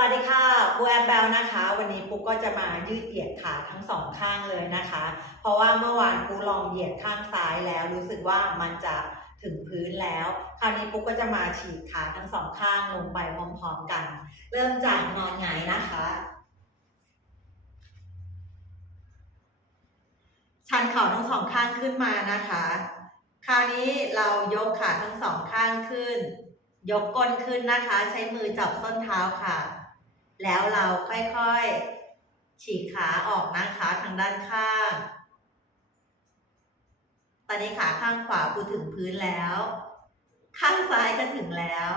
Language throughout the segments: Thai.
วัสดีค่ะปูแอมแบลนะคะ วันนี้ปูก็จะมายืดเหยียดขาทั้งสองข้างเลยนะคะ เพราะว่าเมื่อวานปูลองเหยียดข้างซ้ายแล้ว รู้สึกว่ามันจะถึงพื้นแล้ว คราวนี้ปูก็จะมาฉีกขาทั้งสองข้างลงไปพร้อมๆกัน เริ่มจากนอนหงายนะคะ ชันเข่าทั้งสองข้างขึ้นมานะคะ คราวนี้เรายกขาทั้งสองข้างขึ้นยกก้นขึ้นนะคะ ใช้มือจับส้นเท้าค่ะ แล้วเราค่อยๆ ฉีกขาออกนะคะทางด้านข้าง ตอนนี้ขาข้างขวาปูถึงพื้นแล้ว ข้างซ้ายก็ถึงแล้ว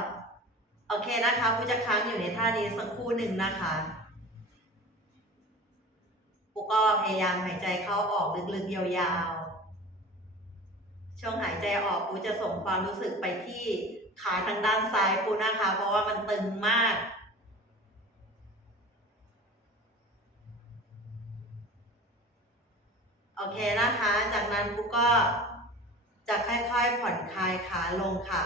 โอเคนะคะปูจะค้างอยู่ในท่านี้สักครู่หนึ่งนะคะปูก็พยายามหายใจเข้าออกลึกๆยาวๆ ช่วงหายใจออกปูจะส่งความรู้สึกไปที่ขาทางด้านซ้ายปูนะคะ เพราะว่ามันตึงมาก โอเคนะคะ จากนั้นปูก็จะค่อยๆผ่อนคลายขาลงค่ะ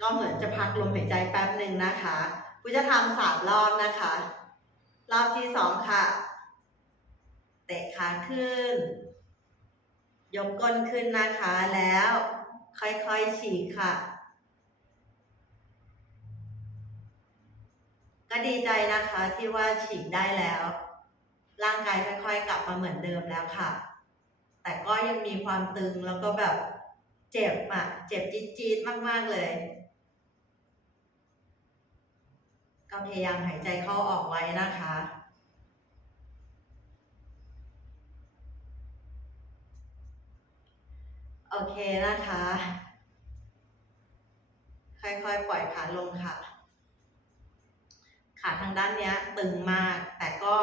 ก็เหมือนจะพักลมหายใจแป๊บหนึ่งนะคะปูจะทำสามรอบนะคะ รอบที่สองค่ะ เตะขาขึ้น ยกก้นขึ้นนะคะแล้ว ค่อยๆฉีกค่ะ ก็ดีใจนะคะที่ว่าฉีกได้แล้ว ร่างกายค่อยๆกลับมาเหมือนเดิมแล้วค่ะ แต่ก็ยังมีความตึงแล้วก็แบบเจ็บอะเจ็บจี๊ดๆมากๆเลย ก็พยายามหายใจเข้าออกไว้นะคะโอเคนะคะ ค่อยๆ ปล่อยขาลงค่ะ ขาทางด้านเนี้ยตึงมาก แต่ก็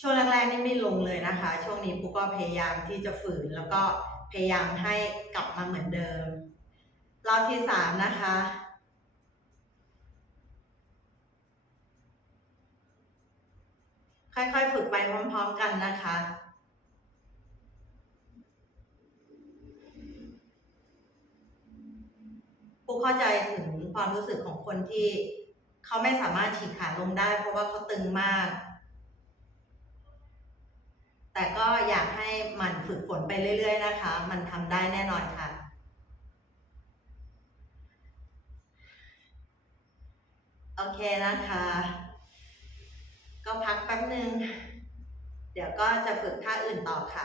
ช่วงแรกๆนี่ไม่ลงเลยนะคะ ช่วงนี้ปุ๊กก็พยายามที่จะฝืนแล้วก็พยายามให้กลับมาเหมือนเดิมรอบที่สามนะคะ ค่อยๆฝึกไปพร้อมๆกันนะคะปูเข้าใจถึงความรู้สึกของคนที่เขาไม่สามารถฉีกขาลงได้ เพราะว่าเขาตึงมาก แต่ก็อยากให้มันฝึกฝนไปเรื่อย ๆ นะคะ มันทำได้แน่นอนค่ะ โอเคนะคะ ก็พักแป๊บหนึ่งเดี๋ยวก็จะฝึกท่าอื่นต่อค่ะ